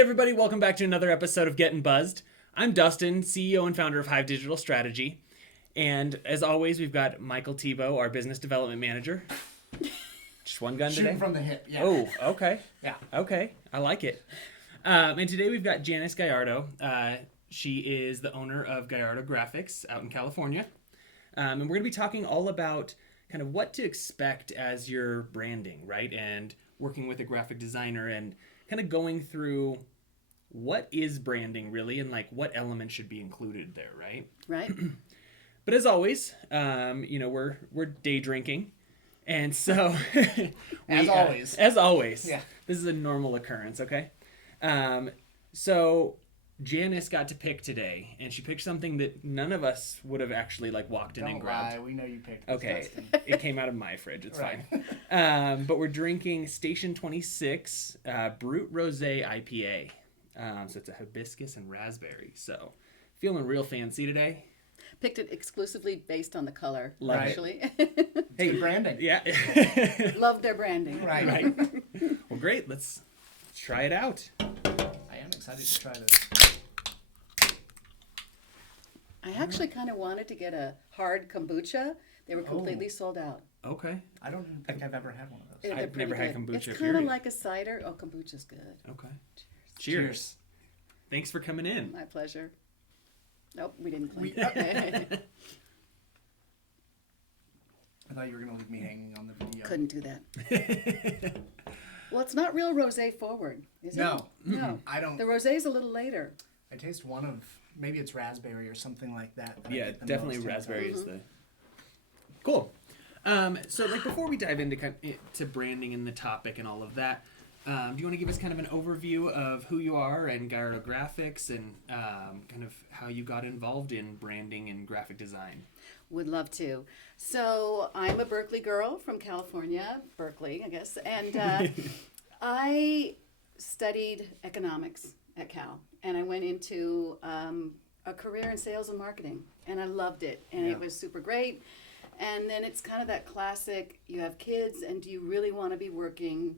everybody, welcome back to another episode of Gettin Buzz'd. I'm Dustin, CEO and founder of HIVE Digital Strategy. And as always, we've got Michael Thebeau, our business development manager. Just one gun today? Shooting from the hip, yeah. Oh, okay. Yeah. Okay, I like it. And today we've got Janice Gallardo. She is the owner of Gallardo Graphics out in California. And we're going to be talking all about kind of what to expect as you're branding, right? And working with a graphic designer and kind of going through what is branding really and like what elements should be included there, right? Right. But as always, we're day drinking. And so as always, Yeah. This is a normal occurrence, okay? So Janice got to pick today, and she picked something that none of us would have actually like walked in and Don't grabbed. lie, we know you picked this, Okay, Dustin. it came out of my fridge. It's Right. fine. But we're drinking Station 26 Brut Rosé IPA. So it's a hibiscus and raspberry. So feeling real fancy today. Picked it exclusively based on the color, Love it. actually. Hey, Good branding. Yeah. Love their branding. Right. Right. Well, great. Let's try it out. I am excited to try this. I actually kind of wanted to get a hard kombucha. They were completely sold out. Okay. I don't think I've ever had one of those. They're I've pretty never had good. kombucha, It's kind period. of like a cider. Oh, kombucha's good. Okay. Cheers. Thanks for coming in. My pleasure. Nope, we didn't We- clink it. I thought you were going to leave me hanging on the video. Couldn't do that. Well, it's not real rosé forward, is it? No. No. I don't. The rosé's a little later. I taste one of, maybe it's raspberry or something like that. I Yeah, get the definitely most raspberry out of. is the cool. So like before we dive into to branding and the topic and all of that, do you want to give us kind of an overview of who you are and Gallardo Graphics and kind of how you got involved in branding and graphic design? Would love to. So I'm a Berkeley girl from California, Berkeley, I guess, and I studied economics at Cal, and I went into a career in sales and marketing, and I loved it, and Yeah. it was super great. And then it's kind of that classic: you have kids, and do you really want to be working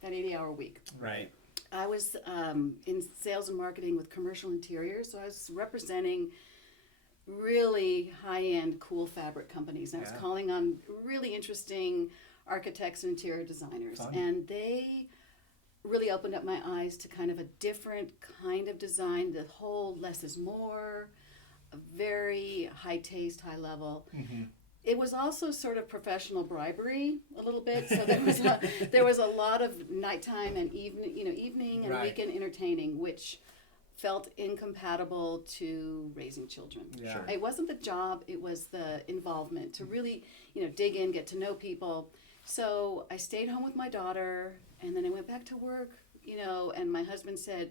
that 80-hour week? Right. I was in sales and marketing with commercial interiors, so I was representing really high-end, cool fabric companies. And I was Yeah. calling on really interesting architects and interior designers, Fun. and they really opened up my eyes to kind of a different kind of design. The whole less is more, a very high taste, high level. Mm-hmm. It was also sort of professional bribery a little bit. So there was a lot of nighttime and evening and Right. weekend entertaining, which felt incompatible to raising children. Yeah. Sure. It wasn't the job; it was the involvement to really, dig in, get to know people. So I stayed home with my daughter, and then I went back to work. And my husband said,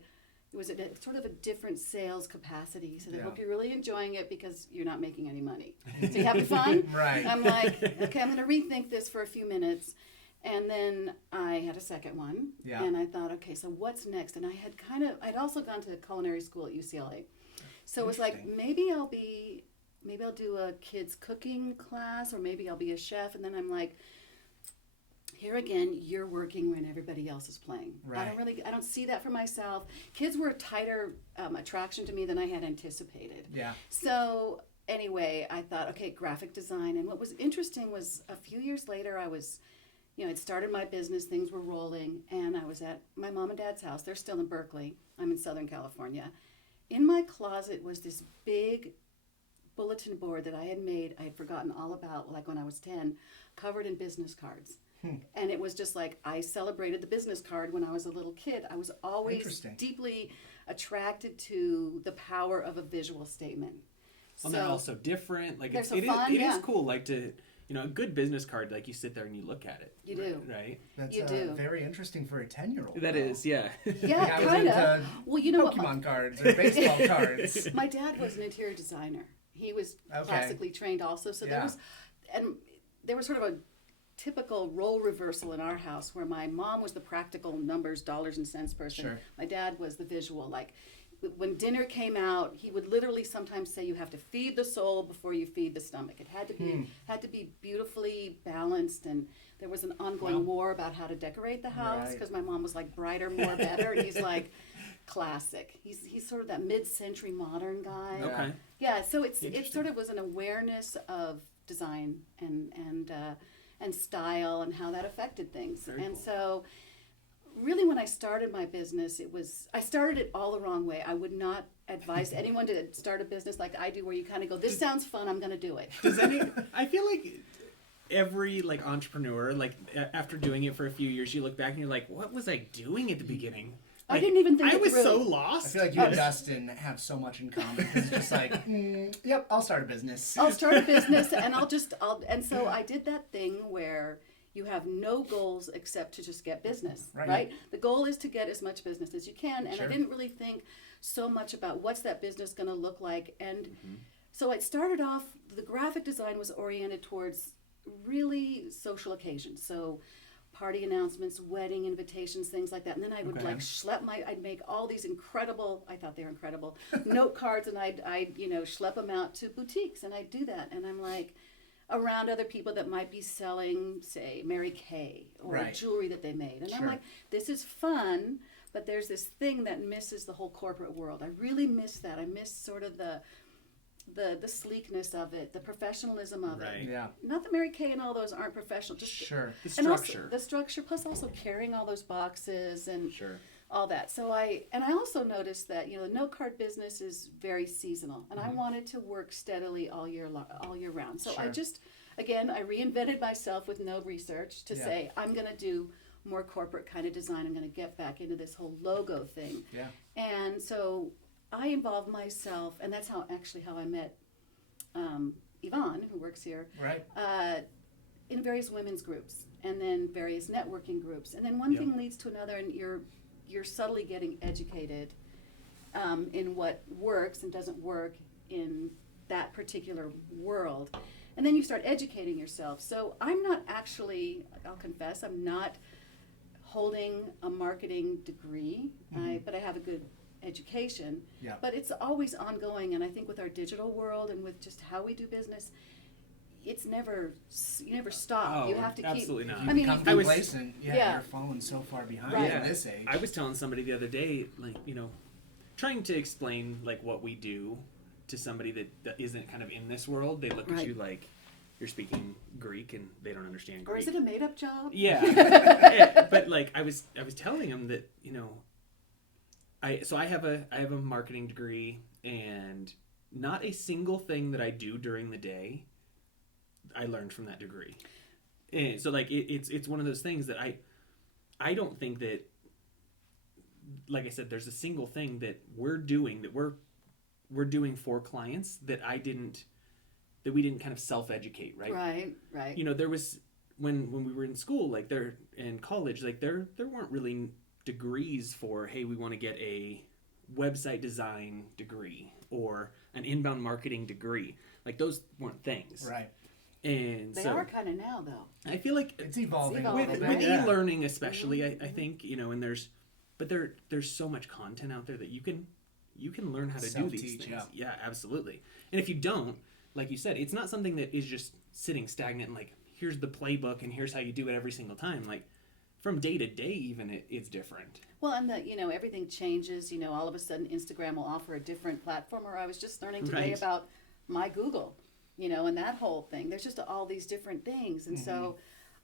it was sort of a different sales capacity. He said, I Yeah. hope you're really enjoying it because you're not making any money. So you having fun? Right. I'm like, okay, I'm going to rethink this for a few minutes. And then I had a second one. Yeah. And I thought, okay, so what's next? And I'd also gone to culinary school at UCLA. So it was like, Interesting. maybe I'll do a kids cooking class, or maybe I'll be a chef. And then I'm like, here again, you're working when everybody else is playing. Right. I don't see that for myself. Kids were a tighter attraction to me than I had anticipated. Yeah. So anyway, I thought, okay, graphic design. And what was interesting was a few years later, I was, I'd started my business, things were rolling, and I was at my mom and dad's house. They're still in Berkeley. I'm in Southern California. In my closet was this big bulletin board that I had made, I had forgotten all about, like when I was 10, covered in business cards. And it was just like, I celebrated the business card when I was a little kid. I was always Interesting. deeply attracted to the power of a visual statement. Well, they're also different. Like They're it so is fun, yeah. cool. Like to a good business card. Like you sit there and you look at it. You do. Right. That's You do. very interesting for a 10 10-year-old. That is, yeah. Yeah, I was kind of. into Well, you know what? Pokemon cards or baseball cards. My dad was an interior designer. He was Okay. classically trained also. So Yeah. there was sort of a typical role reversal in our house where my mom was the practical numbers, dollars and cents person. Sure. My dad was the visual. Like when dinner came out, he would literally sometimes say, you have to feed the soul before you feed the stomach. It had to be beautifully balanced, and there was an ongoing war about how to decorate the house Right. because my mom was like brighter, more, better. And he's like, classic. He's sort of that mid-century modern guy. Okay. Yeah, so it Interesting. sort of was an awareness of design and style and how that affected things. Very and cool. so really when I started my business, I started it all the wrong way. I would not advise anyone to start a business like I do, where you kind of go, this sounds fun, I'm going to do it. I feel like every like entrepreneur, like after doing it for a few years, you look back and you're like, what was I doing at the beginning? I Like, didn't even think I it was through. so I lost. feel like you and Dustin have so much in common. 'Cause it's just like, yep, I'll start a business. I'll start a business and so I did that thing where you have no goals except to just get business, right? The goal is to get as much business as you can, and Sure. I didn't really think so much about what's that business going to look like. And so it started off, the graphic design was oriented towards really social occasions. So party announcements, wedding invitations, things like that. And then I would Okay. like I'd make all these incredible, I thought they were incredible, note cards, and I'd schlep them out to boutiques, and I'd do that. And I'm like, around other people that might be selling, say, Mary Kay or Right. jewelry that they made. And I'm Sure. like, this is fun, but there's this thing that misses the whole corporate world. I really miss that. I miss sort of the sleekness of it, the professionalism of Right. it. Yeah, Not that Mary Kay and all those aren't professional, just sure. The and also structure. the structure, plus also carrying all those boxes and Sure. all that. So I also noticed that the note card business is very seasonal, and I wanted to work steadily all year round. So I Sure. just I reinvented myself with no research to Yeah. say I'm going to do more corporate kind of design. I'm going to get back into this whole logo thing. Yeah. And so I involved myself, and that's how I met Yvonne, who works here, Right. in various women's groups, and then various networking groups, and then one Yep. thing leads to another, and you're subtly getting educated in what works and doesn't work in that particular world, and then you start educating yourself. So I'm not actually, I'll confess, I'm not holding a marketing degree, but I have a good education. Yeah. But it's always ongoing, and I think with our digital world and with just how we do business, it's you never stop. Oh, You have to keep. absolutely not. You I mean, become I was- complacent. Yeah. You're falling so far behind Right. at this age. I was telling somebody the other day, like, trying to explain like what we do to somebody that isn't kind of in this world. They look at Right. you like you're speaking Greek and they don't understand Or Greek. is it a made-up job? Yeah. Yeah, but like I was telling them that I have a marketing degree, and not a single thing that I do during the day I learned from that degree. And so like it's one of those things that I don't think that, like I said, there's a single thing that we're doing for clients that we didn't kind of self-educate, right? Right. There was when we were in school, like there in college, like there weren't really degrees for, hey, we want to get a website design degree or an inbound marketing degree. Like those weren't things. Right. And They so are kind of now, though. I feel like It's evolving. It's a evolving, little with bit. right? Yeah. e-learning especially, I think, and there's so much content out there that you can learn how to do these Self-teach, things. yeah. Yeah, absolutely. And if you don't, like you said, it's not something that is just sitting stagnant and like, here's the playbook and here's how you do it every single time. Like from day to day, even it's different. Well, and everything changes. All of a sudden, Instagram will offer a different platform. Or I was just learning today Right. about my Google, and that whole thing. There's just all these different things, and so,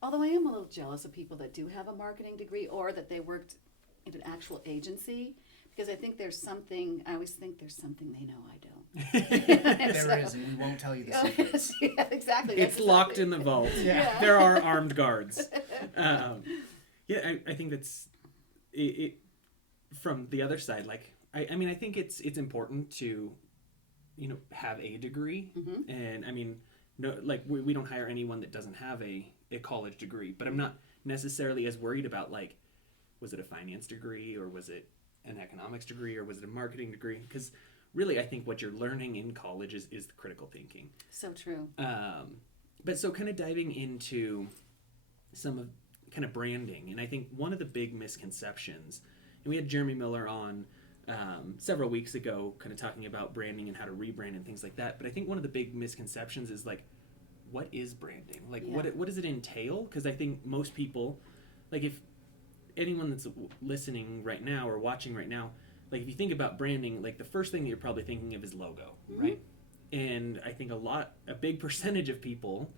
although I am a little jealous of people that do have a marketing degree or that they worked in an actual agency, because I think there's something. I always think there's something they know I don't. There is, and we won't tell you the secrets. Yeah, exactly. It's locked in the vault. Yeah. There are armed guards. I think that's it. From the other side, like I mean, I think it's important to have a degree, and I mean, no, like we don't hire anyone that doesn't have a college degree. But I'm not necessarily as worried about like, was it a finance degree or was it an economics degree or was it a marketing degree? Because really, I think what you're learning in college is the critical thinking. So true. But so kind of diving into some of kind of branding, and I think one of the big misconceptions, and we had Jeremy Miller on several weeks ago kind of talking about branding and how to rebrand and things like that, but I think one of the big misconceptions is like, what is branding? Like what does it entail? Because I think most people, like if anyone that's listening right now or watching right now, like if you think about branding, like the first thing that you're probably thinking of is logo, Mm-hmm. right? And I think a big percentage of people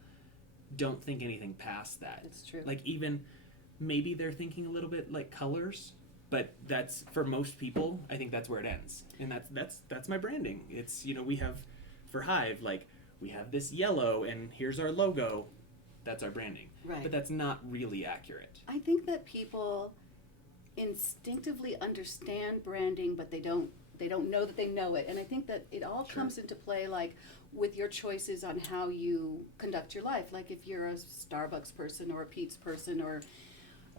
don't think anything past that. That's true. Like even maybe they're thinking a little bit like colors, but that's for most people, I think that's where it ends. And that's my branding. It's, you know, we have for HIVE, like we have this yellow and here's our logo. That's our branding. Right. But that's not really accurate. I think that people instinctively understand branding, but they don't know that they know it. And I think that it all comes into play, like with your choices on how you conduct your life. Like if you're a Starbucks person or a Pete's person,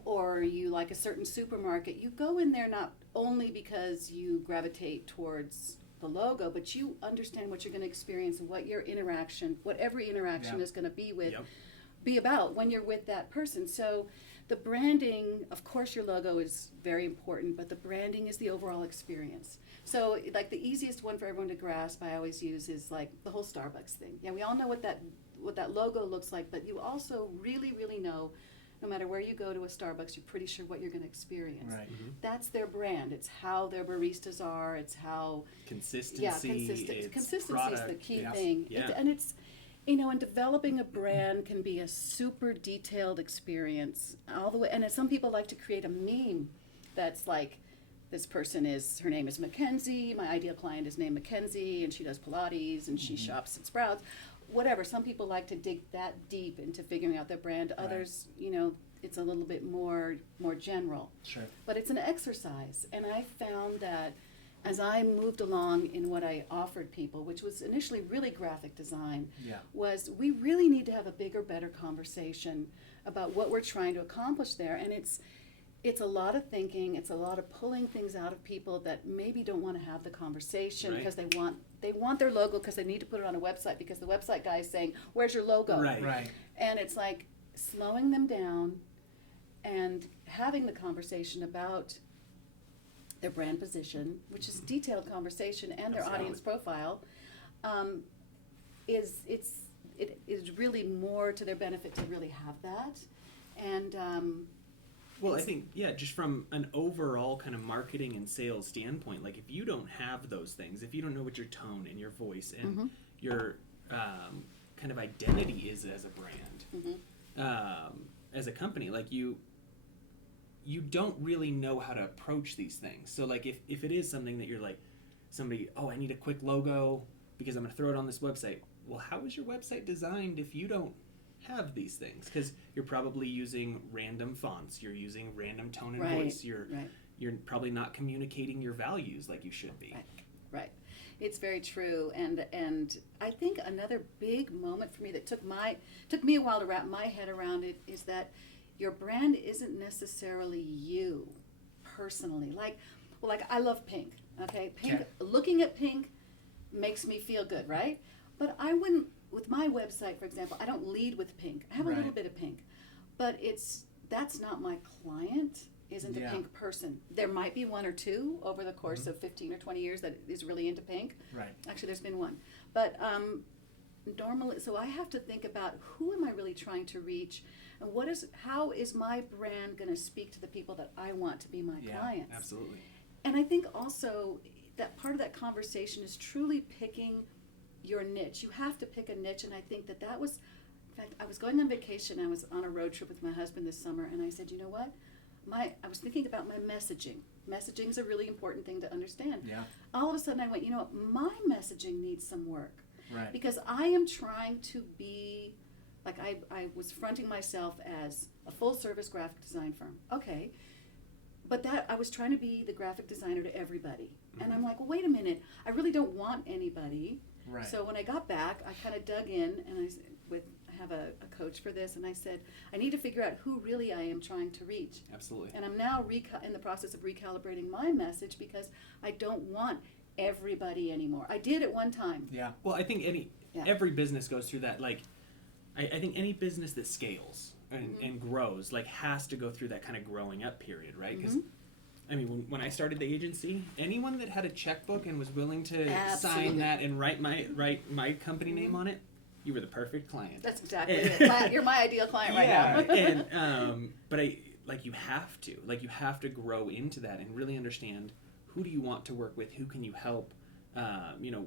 or you like a certain supermarket, you go in there not only because you gravitate towards the logo, but you understand what you're going to experience and what every interaction is going to be about when you're with that person. So the branding, of course your logo is very important, but the branding is the overall experience. So like the easiest one for everyone to grasp I always use is like the whole Starbucks thing. Yeah, we all know what that logo looks like, but you also really, really know no matter where you go to a Starbucks, you're pretty sure what you're going to experience. Right. Mm-hmm. That's their brand. It's how their baristas are. It's how Consistency. It's consistency product. is the key Yes. thing. Yeah. And it's, you know, and developing a brand can be a super detailed experience all the way. And some people like to create a meme that's like, this person her name is Mackenzie, my ideal client is named Mackenzie, and she does Pilates, and she shops at Sprouts. Whatever, some people like to dig that deep into figuring out their brand. Others, you know, it's a little bit more general. Sure. But it's an exercise, and I found that as I moved along in what I offered people, which was initially really graphic design, was we really need to have a bigger, better conversation about what we're trying to accomplish there. And it's a lot of thinking, it's a lot of pulling things out of people that maybe don't want to have the conversation because they want their logo because they need to put it on a website because the website guy is saying, where's your logo? Right. And it's like slowing them down and having the conversation about their brand position, which is detailed conversation, and their audience profile, it is really more to their benefit to really have that. And well, I think, just from an overall kind of marketing and sales standpoint, like if you don't have those things, if you don't know what your tone and your voice and your kind of identity is as a brand, as a company, like you don't really know how to approach these things. So like if it is something that you're like, somebody, I need a quick logo because I'm going to throw it on this website. Well, how is your website designed if you don't have these things? Because you're probably using random fonts, you're using random tone and voice, you're probably not communicating your values like you should be. Right. It's very true, and I think another big moment for me that took me a while to wrap my head around it is that your brand isn't necessarily you personally. Like I love pink. Okay, pink. Okay. Looking at pink makes me feel good, right? But I wouldn't. With my website, for example, I don't lead with pink. I have a little bit of pink, but that's not my client. Isn't a pink person. There might be one or two over the course of 15 or 20 years that is really into pink. Right. Actually, there's been one. But normally, so I have to think about who am I really trying to reach, and how is my brand going to speak to the people that I want to be my clients? Absolutely. And I think also that part of that conversation is truly picking your niche. You have to pick a niche, and I think that was, in fact, I was going on vacation. I was on a road trip with my husband this summer, and I said, you know what? I was thinking about my messaging. Messaging is a really important thing to understand. Yeah. All of a sudden I went, you know what? My messaging needs some work. Right. Because I am trying to be, like I was fronting myself as a full-service graphic design firm. Okay. But I was trying to be the graphic designer to everybody. And I'm like, well, wait a minute. I really don't want anybody. Right. So when I got back, I kind of dug in, and I have a coach for this, and I said, I need to figure out who really I am trying to reach. Absolutely. And I'm now in the process of recalibrating my message because I don't want everybody anymore. I did at one time. Yeah. Well, I think every business goes through that. Like, I think any business that scales and grows, like, has to go through that kind of growing up period, right? Because I mean, when I started the agency, anyone that had a checkbook and was willing to sign that and write my company name on it, you were the perfect client. That's exactly it. You're my ideal client right now. And but you have to grow into that and really understand who do you want to work with? Who can you help? You know,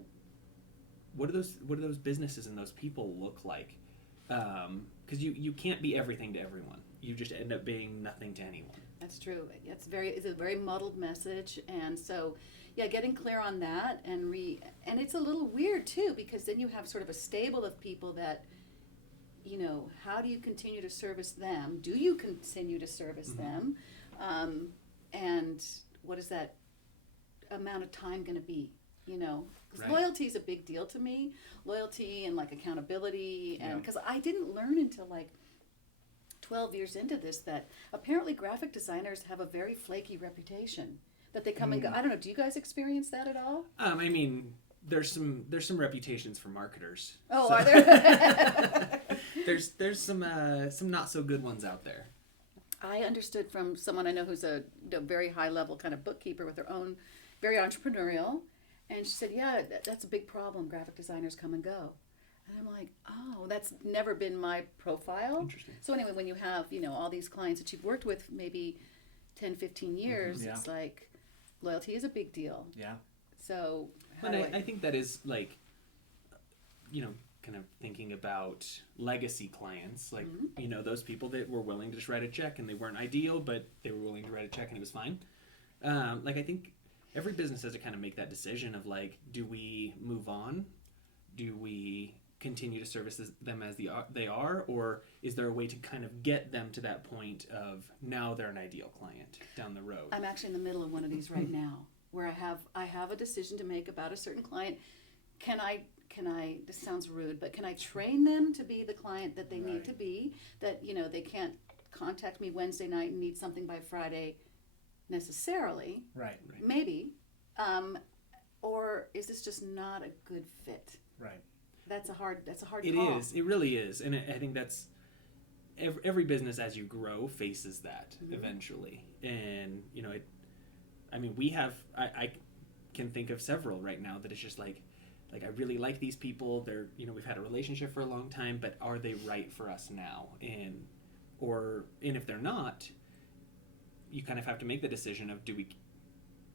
what do those businesses and those people look like? Because you can't be everything to everyone. You just end up being nothing to anyone. That's true. It's a very muddled message, and so yeah, getting clear on that and it's a little weird too, because then you have sort of a stable of people that, you know, how do you continue to service them? Do you continue to service them? And what is that amount of time going to be? You know, because loyalty is a big deal to me. Loyalty and like accountability, and because I didn't learn until like 12 years into this that apparently graphic designers have a very flaky reputation. That they come and go. I don't know. Do you guys experience that at all? I mean, there's some reputations for marketers. Oh, so. Are there? there's some not so good ones out there. I understood from someone I know who's a very high level kind of bookkeeper with her own, very entrepreneurial, and she said, "Yeah, that's a big problem. Graphic designers come and go." And I'm like, "Oh, that's never been my profile." Interesting. So anyway, when you have, you know, all these clients that you've worked with maybe 10, 15 years, it's like loyalty is a big deal. Yeah. So I think that is like, you know, kind of thinking about legacy clients, like, you know, those people that were willing to just write a check and they weren't ideal, but they were willing to write a check and it was fine. Like, I think every business has to kind of make that decision of like, do we move on? Do we continue to service them as they are, or is there a way to kind of get them to that point of now they're an ideal client down the road? I'm actually in the middle of one of these right now, where I have a decision to make about a certain client. Can I? This sounds rude, but can I train them to be the client that they need to be? That, you know, they can't contact me Wednesday night and need something by Friday, necessarily. Right. Maybe, or is this just not a good fit? Right. That's a hard call. It is. It really is. And I think that's every business as you grow faces that eventually. And, you know, I can think of several right now that it's just like I really like these people. They're, you know, we've had a relationship for a long time, but are they right for us now? And if they're not, you kind of have to make the decision of, do we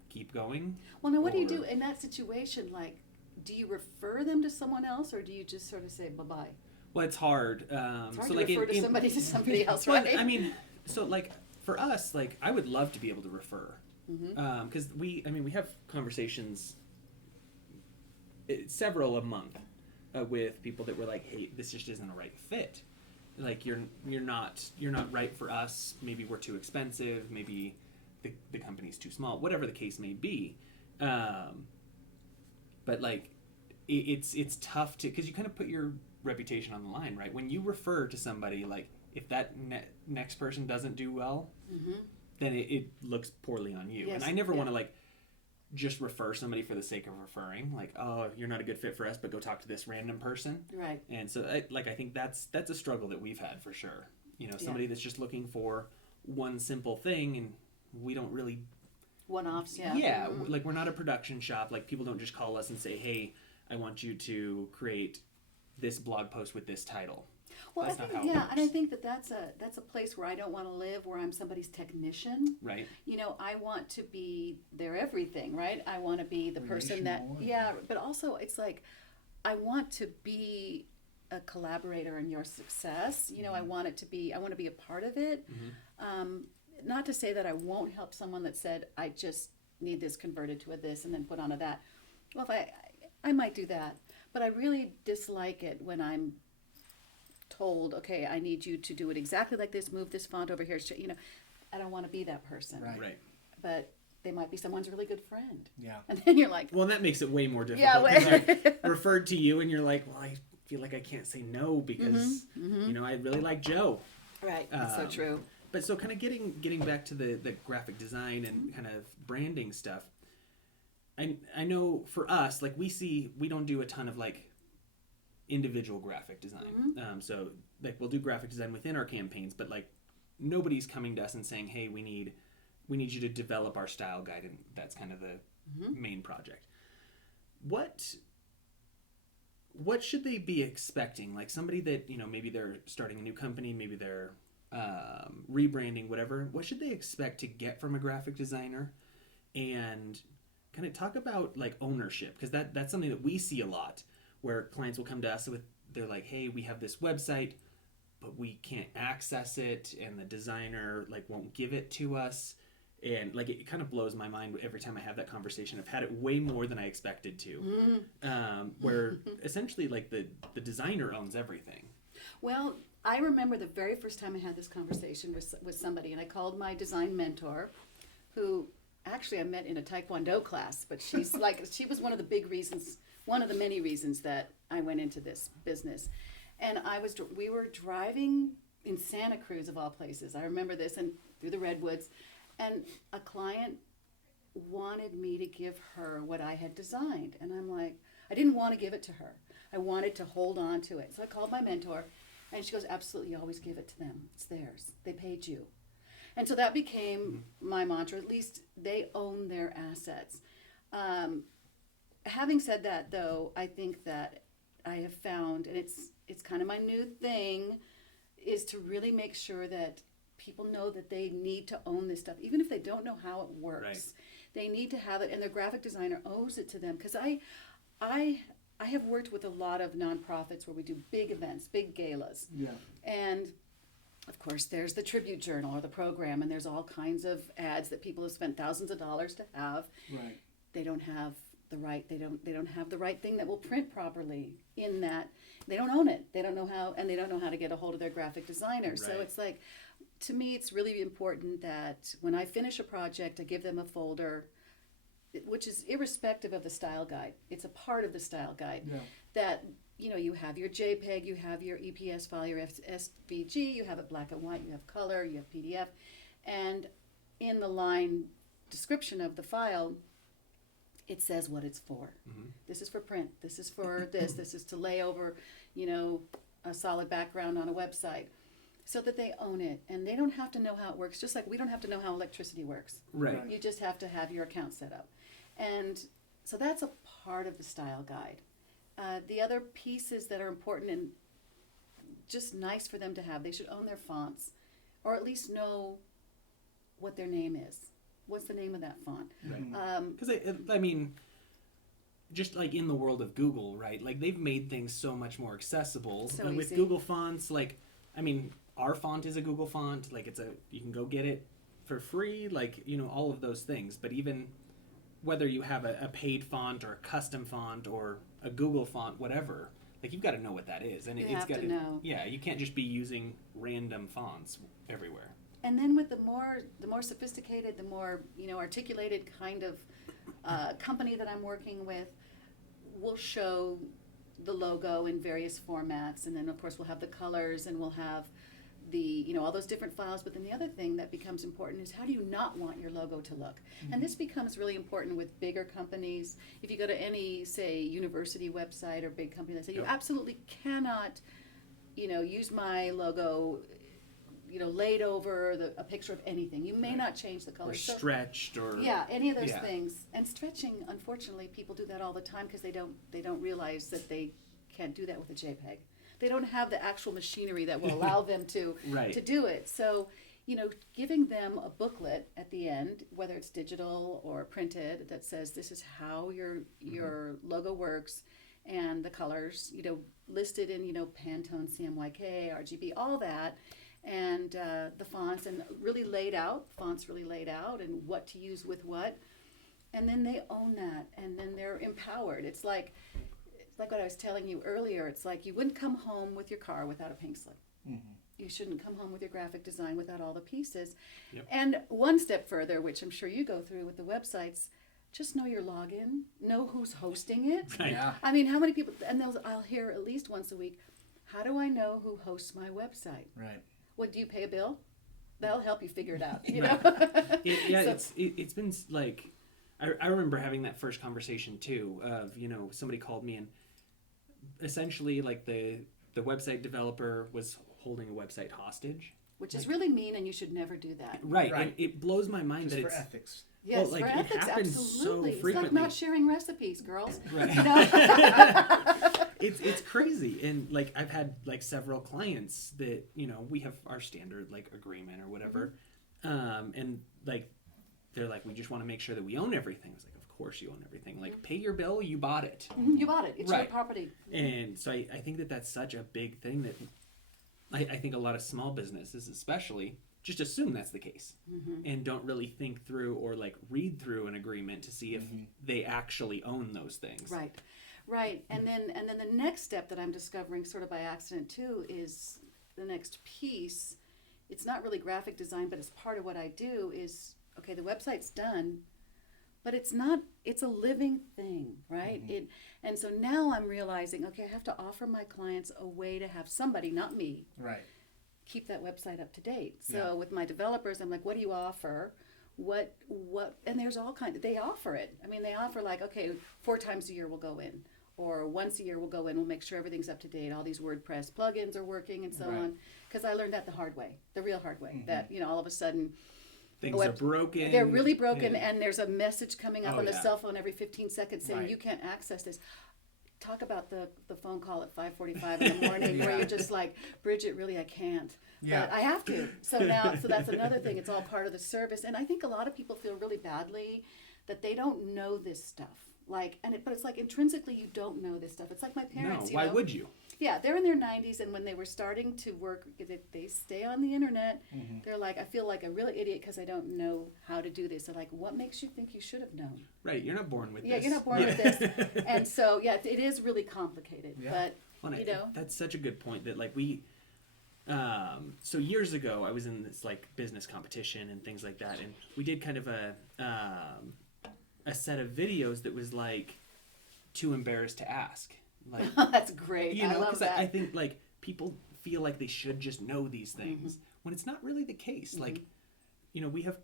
keep going? Well, now what do you do in that situation? Like, do you refer them to someone else, or do you just sort of say bye-bye? Well, it's hard. It's hard so to like refer to somebody else, right? Well, I mean, so like for us, like I would love to be able to refer, because we have conversations, several a month, with people that were like, hey, this just isn't a right fit. Like you're not right for us. Maybe we're too expensive. Maybe the company's too small. Whatever the case may be. But like, it's tough to, because you kind of put your reputation on the line, right? When you refer to somebody, like if that next person doesn't do well, then it looks poorly on you. Yes. And I never want to like just refer somebody for the sake of referring, like, oh, you're not a good fit for us, but go talk to this random person. Right. And so I think that's a struggle that we've had for sure. You know, somebody that's just looking for one simple thing, and we don't really one-offs. Like we're not a production shop. Like people don't just call us and say, hey, I want you to create this blog post with this title. Well, That's I think, not how it works. and I think that's a place where I don't want to live, where I'm somebody's technician. Right. You know, I want to be their everything, right? I want to be the person that, but also it's like, I want to be a collaborator in your success. You know, I want to be a part of it. Not to say that I won't help someone that said, I just need this converted to a this and then put on a that. Well, if I might do that, but I really dislike it when I'm told, okay, I need you to do it exactly like this, move this font over here. You know, I don't want to be that person. Right. But they might be someone's really good friend. Yeah. And then you're like, well, that makes it way more difficult. Yeah, I referred to you and you're like, well, I feel like I can't say no because, you know, I really like Joe. Right. That's so true. But so kind of getting back to the graphic design and kind of branding stuff, I know for us, like we don't do a ton of like individual graphic design. So like we'll do graphic design within our campaigns, but like nobody's coming to us and saying, hey, we need you to develop our style guide, and that's kind of the main project. What should they be expecting? Like somebody that, you know, maybe they're starting a new company, maybe they're rebranding, whatever. What should they expect to get from a graphic designer? And kind of talk about like ownership, because that's something that we see a lot, where clients will come to us with, they're like, hey, we have this website, but we can't access it, and the designer like won't give it to us. And like it kind of blows my mind every time I have that conversation. I've had it way more than I expected to, where essentially like the designer owns everything. Well, I remember the very first time I had this conversation with somebody, and I called my design mentor, who actually I met in a Taekwondo class, but she's like, she was one of the many reasons that I went into this business. And we were driving in Santa Cruz of all places. I remember this, and through the redwoods, and a client wanted me to give her what I had designed. And I'm like, I didn't want to give it to her. I wanted to hold on to it. So I called my mentor, and she goes, absolutely, always give it to them. It's theirs. They paid you. And so that became my mantra. At least they own their assets. Having said that, though, I think that I have found, and it's kind of my new thing, is to really make sure that people know that they need to own this stuff, even if they don't know how it works. Right. They need to have it, and their graphic designer owes it to them. Because I have worked with a lot of nonprofits where we do big events, big galas. Yeah. And of course, there's the tribute journal or the program, and there's all kinds of ads that people have spent thousands of dollars to have. Right. They don't have the right. They don't have the right thing that will print properly in that. They don't own it. They don't know how, and they don't know how to get a hold of their graphic designer. Right. So it's like, to me, it's really important that when I finish a project, I give them a folder, which is irrespective of the style guide. It's a part of the style guide. Yeah. That, you have your JPEG, you have your EPS file, your SVG, you have it black and white, you have color, you have PDF. And in the line description of the file, it says what it's for. Mm-hmm. This is for print. This is for this. This is to lay over, a solid background on a website. So that they own it, and they don't have to know how it works, just like we don't have to know how electricity works. Right. You just have to have your account set up. And so that's a part of the style guide. The other pieces that are important and just nice for them to have, they should own their fonts, or at least know what their name is. What's the name of that font? Right. Because, I mean, just like in the world of Google, right? Like they've made things so much more accessible. So with Google fonts, like, I mean, our font is a Google font. Like you can go get it for free. Like, all of those things. But even whether you have a paid font or a custom font or a Google font, whatever, like you've got to know what that is, and it's got to know. Yeah, you can't just be using random fonts everywhere. And then with the more sophisticated, the more articulated kind of company that I'm working with, will show the logo in various formats, and then of course we'll have the colors, and we'll have the all those different files. But then the other thing that becomes important is, how do you not want your logo to look? Mm-hmm. And this becomes really important with bigger companies. If you go to any, say, university website or big company, they say you absolutely cannot use my logo laid over a picture of anything. You may not change the color. Or stretched, or any of those things. And stretching, unfortunately, people do that all the time because they don't realize that they can't do that with a JPEG. They don't have the actual machinery that will allow them to do it. So, giving them a booklet at the end, whether it's digital or printed, that says this is how your logo works, and the colors, listed in Pantone, CMYK, RGB, all that. And the fonts, and fonts really laid out, and what to use with what. And then they own that, and then they're empowered. It's like what I was telling you earlier. It's like you wouldn't come home with your car without a pink slip. Mm-hmm. You shouldn't come home with your graphic design without all the pieces. Yep. And one step further, which I'm sure you go through with the websites, just know your login, know who's hosting it. Right. Yeah. I mean, how many people, and I'll hear at least once a week, how do I know who hosts my website? Right. What, do you pay a bill? That'll help you figure it out. It's been like, I remember having that first conversation too of, somebody called me, and essentially like the website developer was holding a website hostage. Which is really mean, and you should never do that. Right. And it blows my mind just that for it's ethics. Yes, for ethics, it happens absolutely. so frequently. It's like not sharing recipes, girls. Right. It's crazy. And like I've had like several clients that, we have our standard like agreement or whatever. Mm-hmm. And like they're like, we just want to make sure that we own everything. I was like, of course you own everything. Like, pay your bill, you bought it. You bought it. It's your property. And so I think that that's such a big thing that I think a lot of small businesses especially just assume that's the case and don't really think through or like read through an agreement to see if they actually own those things. Right. And then the next step that I'm discovering sort of by accident too is the next piece. It's not really graphic design, but it's part of what I do is, okay, the website's done, but it's a living thing, right? And so now I'm realizing, okay, I have to offer my clients a way to have somebody, not me, keep that website up to date. So with my developers, I'm like, what do you offer? What, and there's all kinds, they offer it. I mean, they offer like, okay, 4 times a year we'll go in, or once a year we'll go in, we'll make sure everything's up to date. All these WordPress plugins are working and so on. Because I learned that the real hard way, that, all of a sudden, things are broken. They're really broken, and there's a message coming up on the cell phone every 15 seconds saying you can't access this. Talk about the phone call at 5:45 in the morning where you're just like, Bridget, really, I can't. But I have to. So that's another thing. It's all part of the service. And I think a lot of people feel really badly that they don't know this stuff. But it's like intrinsically you don't know this stuff. It's like my parents. No, why would you? Yeah, they're in their 90s, and when they were starting to work, they stay on the internet. They're like, I feel like a real idiot because I don't know how to do this. They're like, what makes you think you should have known? Right, you're not born with this. Yeah, you're not born with this. And so, it is really complicated. But, that's such a good point that, like, we... so years ago, I was in this, like, business competition and things like that, and we did kind of a set of videos that was, like, too embarrassed to ask. Like, that's great. I love that. I think like people feel like they should just know these things when it's not really the case. Like, we have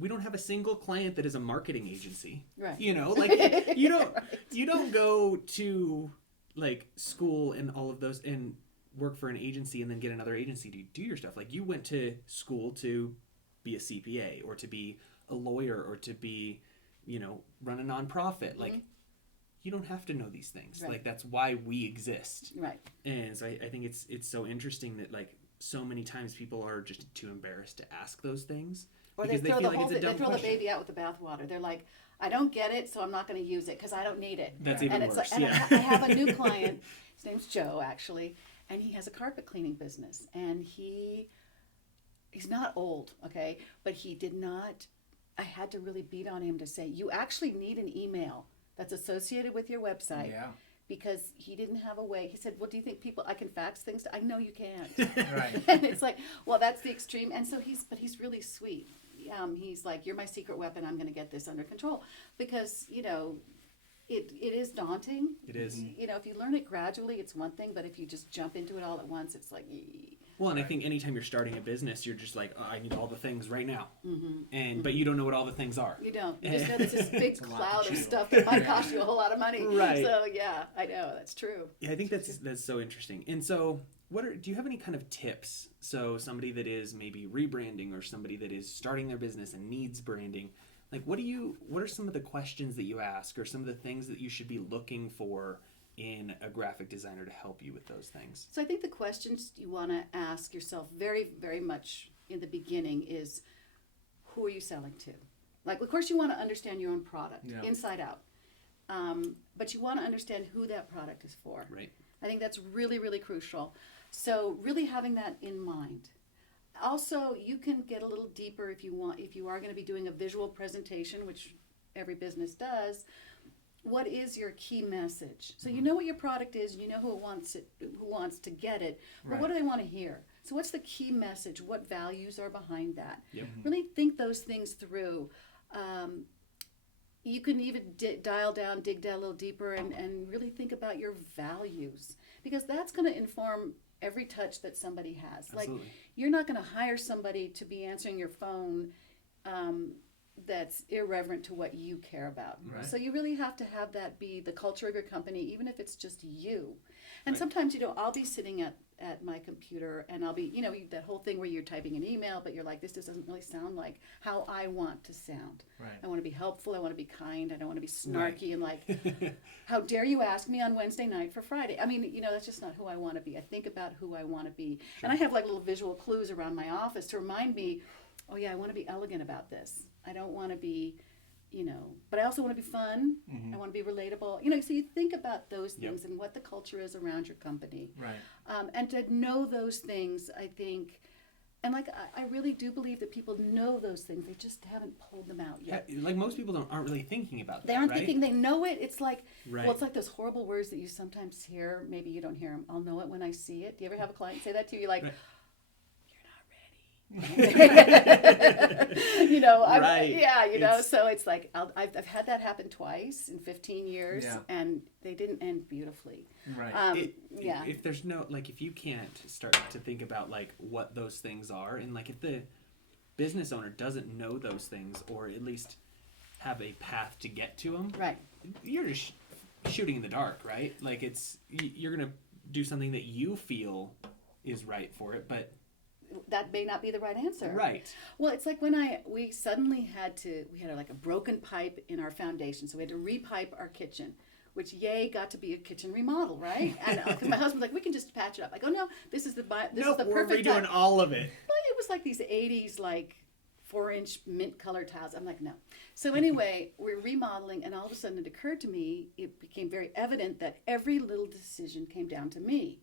we don't have a single client that is a marketing agency. Right. Like you don't go to like school and all of those and work for an agency and then get another agency to do your stuff. Like, you went to school to be a CPA or to be a lawyer or to be, run a nonprofit. Like, you don't have to know these things. Right. Like, that's why we exist. Right. And so I think it's so interesting that, like, so many times people are just too embarrassed to ask those things. Or they throw the baby out with the bathwater. They're like, I don't get it, so I'm not going to use it because I don't need it. That's even worse. I have a new client. His name's Joe, actually, and he has a carpet cleaning business. And he's not old, okay, but he did not. I had to really beat on him to say, you actually need an email that's associated with your website. Yeah. Because he didn't have a way. He said, well, do you think I can fax things? I know you can't. Right. And it's like, well, that's the extreme. And so he's really sweet. He's like, you're my secret weapon. I'm going to get this under control. Because, it is daunting. It is. If you learn it gradually, it's one thing. But if you just jump into it all at once, it's like, Well, and I think anytime you're starting a business, you're just like, I need all the things right now. But you don't know what all the things are. You don't. You just know there's this big cloud of stuff that might cost you a whole lot of money. Right. So, yeah, I know. That's true. Yeah, I think that's so interesting. And so, do you have any kind of tips? So somebody that is maybe rebranding or somebody that is starting their business and needs branding, like, what are some of the questions that you ask or some of the things that you should be looking for in a graphic designer to help you with those things? So I think the questions you want to ask yourself very, very much in the beginning is, who are you selling to? Like, of course, you want to understand your own product inside out. But you want to understand who that product is for. Right. I think that's really, really crucial. So really having that in mind. Also, you can get a little deeper if you are going to be doing a visual presentation, which every business does. What is your key message? So you know what your product is, you know who wants to get it, but what do they want to hear? So what's the key message? What values are behind that? Yep. Really think those things through. You can even dig down a little deeper and really think about your values, because that's going to inform every touch that somebody has. Absolutely. Like, you're not going to hire somebody to be answering your phone that's irreverent to what you care about. Right. So you really have to have that be the culture of your company, even if it's just you. And sometimes, I'll be sitting at my computer and I'll be, that whole thing where you're typing an email, but you're like, this just doesn't really sound like how I want to sound. Right. I want to be helpful. I want to be kind. I don't want to be snarky and like, how dare you ask me on Wednesday night for Friday? I mean, that's just not who I want to be. I think about who I want to be. Sure. And I have like little visual clues around my office to remind me, oh yeah, I want to be elegant about this. I don't want to be but I also want to be fun. I want to be relatable. So you think about those things and what the culture is around your company. Right. And to know those things, I think, and I really do believe that people know those things. They just haven't pulled them out yet. Yeah, like most people aren't really thinking about that. They aren't right? thinking. They know it. It's like, right. well, it's like those horrible words that you sometimes hear. Maybe you don't hear them. I'll know it when I see it. Do you ever have a client say that to you? You're like, right. Right. So it's like I've had that happen twice in 15 years, and they didn't end beautifully. Right. If there's no, if you can't start to think about what those things are, and if the business owner doesn't know those things, or at least have a path to get to them, right? You're just shooting in the dark, right? You're gonna do something that you feel is right for it, but that may not be the right answer. Right. Well, it's like when we suddenly we had a broken pipe in our foundation, so we had to repipe our kitchen, which got to be a kitchen remodel, right? And because my husband's like, we can just patch it up. I go, no, this is the perfect we're redoing time. all of it. Well, it was like these 80s 4-inch mint color tiles. I'm like, no. So anyway, we're remodeling, and all of a sudden it occurred to me, it became very evident that every little decision came down to me,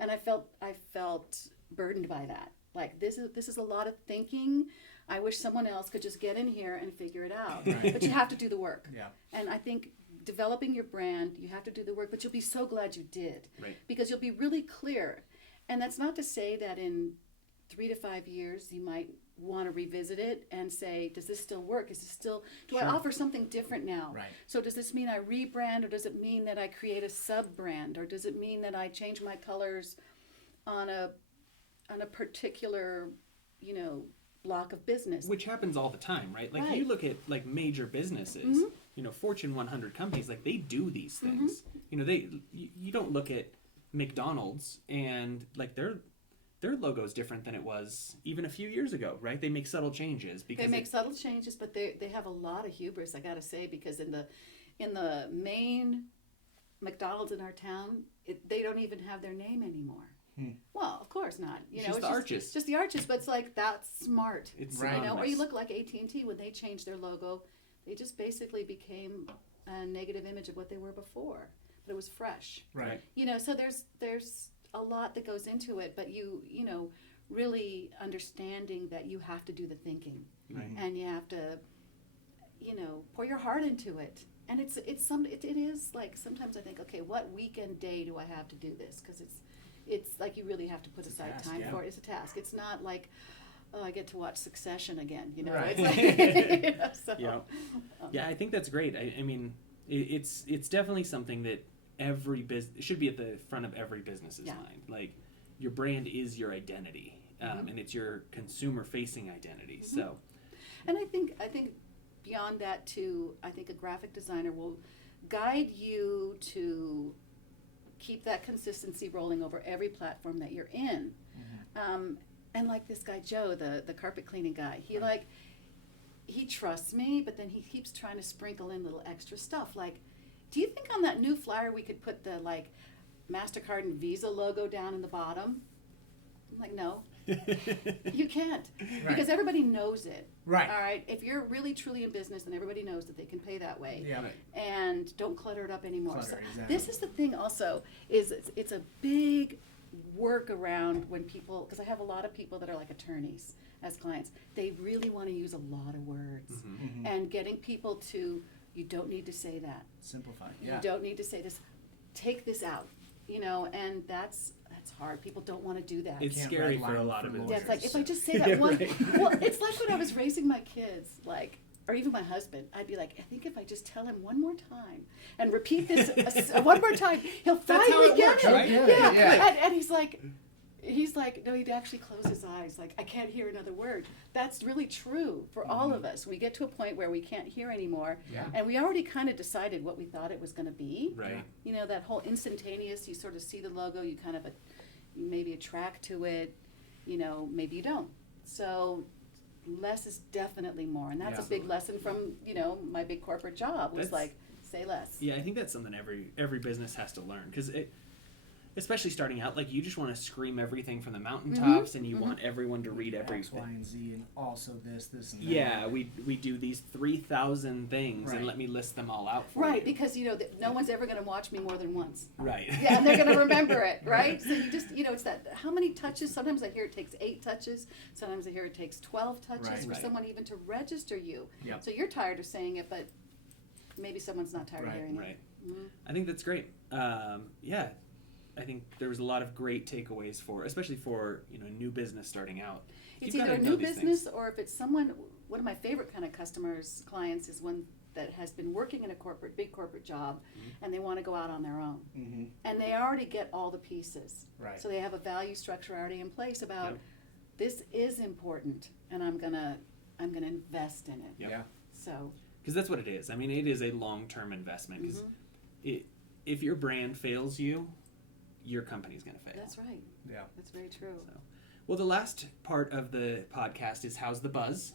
and I felt burdened by that. This is a lot of thinking. I wish someone else could just get in here and figure it out. Right. But you have to do the work. Yeah. And I think developing your brand, you have to do the work, but you'll be so glad you did. Right. Because you'll be really clear. And that's not to say that in 3 to 5 years you might want to revisit it and say, does this still work? Do I offer something different now? Right. So does this mean I rebrand, or does it mean that I create a sub-brand, or does it mean that I change my colors on a particular, block of business? Which happens all the time, right? Right. You look at major businesses, Fortune 100 companies, they do these things. You don't look at McDonald's and their logo is different than it was even a few years ago, right? They make subtle changes because they make subtle changes, but they have a lot of hubris, I got to say, because in the main McDonald's in our town, they don't even have their name anymore. Well, of course not. It's just the arches. Just the arches, but it's that's smart. It's right. Or you look like AT&T when they changed their logo. They just basically became a negative image of what they were before, but it was fresh. Right. So there's a lot that goes into it, but you really understanding that you have to do the thinking, and you have to pour your heart into it. And it is sometimes I think, okay, what weekend day do I have to do this? Because it's like you really have to put aside time for it. It's a task. It's not like, oh, I get to watch Succession again. Right. It's like, Yeah, I think that's great. I mean, it's definitely something that every business should be at the front of every business's mind. Your brand is your identity, and it's your consumer-facing identity. So, and I think beyond that too, I think a graphic designer will guide you to keep that consistency rolling over every platform that you're in. And like this guy Joe, the carpet cleaning guy, he trusts me, but then he keeps trying to sprinkle in little extra stuff. Do you think on that new flyer we could put the MasterCard and Visa logo down in the bottom? I'm like, no. You can't, because everybody knows it. Right. All right. If you're really truly in business, then everybody knows that they can pay that way. Yeah. And don't clutter it up anymore. Exactly. This is the thing. Also, is it's a big work around when people, because I have a lot of people that are attorneys as clients. They really want to use a lot of words, and getting people to, you don't need to say that. Simplify. You don't need to say this. Take this out. And that's hard. People don't want to do that. It's scary for a lot of it. Yeah, it's like, if I just say that one, well, it's like when I was raising my kids, or even my husband, I'd be like, I think if I just tell him one more time and repeat this one more time, he'll finally get it. Right? Yeah. And he's like, no, he'd actually close his eyes. I can't hear another word. That's really true for all of us. We get to a point where we can't hear anymore. Yeah. And we already kind of decided what we thought it was going to be. Right. That whole instantaneous, you sort of see the logo, you kind of you maybe attract to it, maybe you don't. So less is definitely more. And that's a big lesson from, my big corporate job was say less. Yeah, I think that's something every business has to learn, because especially starting out, like you just want to scream everything from the mountaintops, and you want everyone to read X, everything. Y, and Z, and also this, and that. Yeah, we do these 3,000 things, Right. and let me list them all out for Right, you. because no one's ever going to watch me more than once. Right. Yeah, and they're going to remember it, right? So you just, it's that, how many touches? Sometimes I hear it takes 8 touches. Sometimes I hear it takes 12 touches Right. for Right. someone even to register you. Yep. So you're tired of saying it, but maybe someone's not tired of Right, hearing Right. it. Mm-hmm. I think that's great. Yeah, I think there was a lot of great takeaways especially for new business starting out. It's You've either a gotta know new these business things. or if it's someone, one of my favorite kind of clients is one that has been working in a big corporate job, and they want to go out on their own. Mm-hmm. And they already get all the pieces. Right. So they have a value structure already in place about Yep. this is important and I'm gonna invest in it. Yep. Yeah. So Because that's what it is. I mean, it is a long-term investment. Because Mm-hmm. if your brand fails you, your company's going to fail. that's right. Yeah. That's very true. So, well, the last part of the podcast is how's the buzz?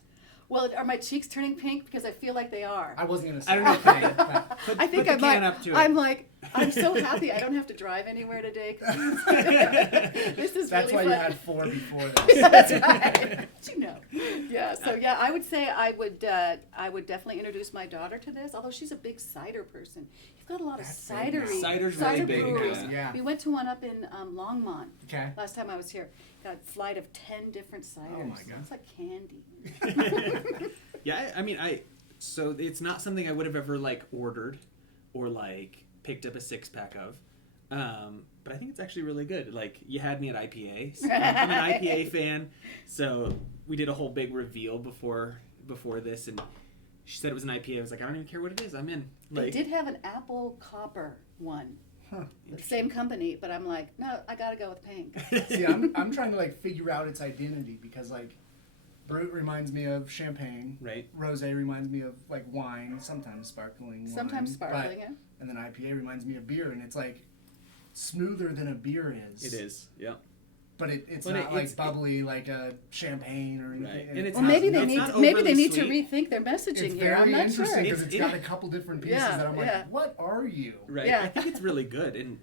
Well, are my cheeks turning pink? Because I feel like they are. I wasn't gonna say I don't know. anything, but Put, I think put I the might. can up to it. I'm like, I'm so happy I don't have to drive anywhere today. 'Cause this is that's why really you fun. had 4 before this. That's right. Yeah. So yeah, I would say I would definitely introduce my daughter to this. Although she's a big cider person, you've got a lot of That's big now. cidery. Cider's cider really big, breweries. yeah. We went to one up in Longmont Okay. last time I was here. Got a flight of 10 different ciders. Oh my God. It's like candy. Yeah, I mean, so it's not something I would have ever ordered or picked up a 6-pack of. But I think it's actually really good. You had me at IPA. So I'm an IPA fan. So we did a whole big reveal before this, and she said it was an IPA. I was like, I don't even care what it is. I'm in. They did have an apple copper one. Huh. The same company, but I'm like, no, I gotta go with pink. See, I'm trying to figure out its identity because Brut reminds me of champagne. Right. Rosé reminds me of wine, sometimes sparkling wine. Sometimes sparkling, yeah. And then IPA reminds me of beer, and it's smoother than a beer is. It is, yeah. But it's But not it's- bubbly like a champagne or anything. Right. And it's Well, not- maybe they it's need not maybe they overly need to sweet. rethink their messaging It's here. I'm very not interesting sure. because it's got a couple different pieces Yeah, that I'm yeah. what are you? Right. Yeah. I think it's really good. And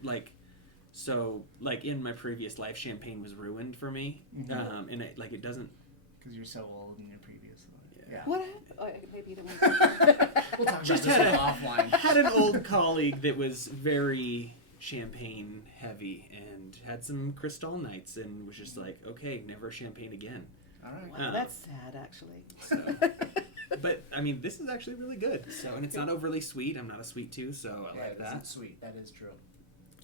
so in my previous life, champagne was ruined for me. Mhm. And it doesn't. Because you're so old in your previous life. Yeah. What? Oh, maybe the one. We'll talk Just about this had offline. Had an old colleague that was very champagne heavy and had some Cristal nights and was just like, okay, never champagne again. All right. Wow, that's sad, actually. So, but I mean, this is actually really good. So, and it's not overly sweet. I'm not a sweet tooth, so I like It that. isn't sweet. That is true.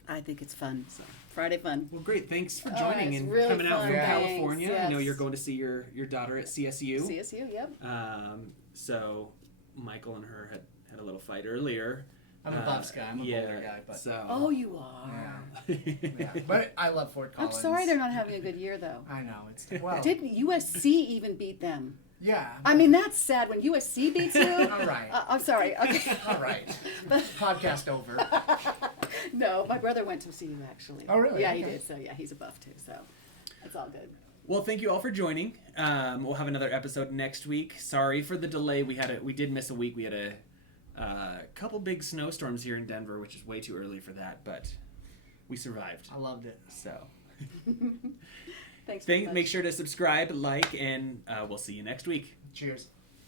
I think it's fun. So, Friday fun. well, great. Thanks for Oh, joining it's and really coming out fun. from Yeah. California. Thanks, I know yes. you're going to see your daughter at CSU. CSU, yep. So Michael and her had a little fight earlier. I'm a buff guy. I'm a boulder guy, but So. Oh, you are. yeah. But I love Fort I'm Collins. sorry they're not having a good year, though. I know it's well. Didn't USC even beat them? Yeah. I mean, that's sad when USC beats you. All right. I'm sorry. Okay. All right. Podcast over. No, my brother went to CU actually. Oh, really? Yeah, he Okay. did. So yeah, he's a buff too. So it's all good. Well, thank you all for joining. We'll have another episode next week. Sorry for the delay. We did miss a week. We had a couple big snowstorms here in Denver, which is way too early for that, but we survived. I loved it. So Thanks very much. make sure to subscribe, like, and we'll see you next week. Cheers.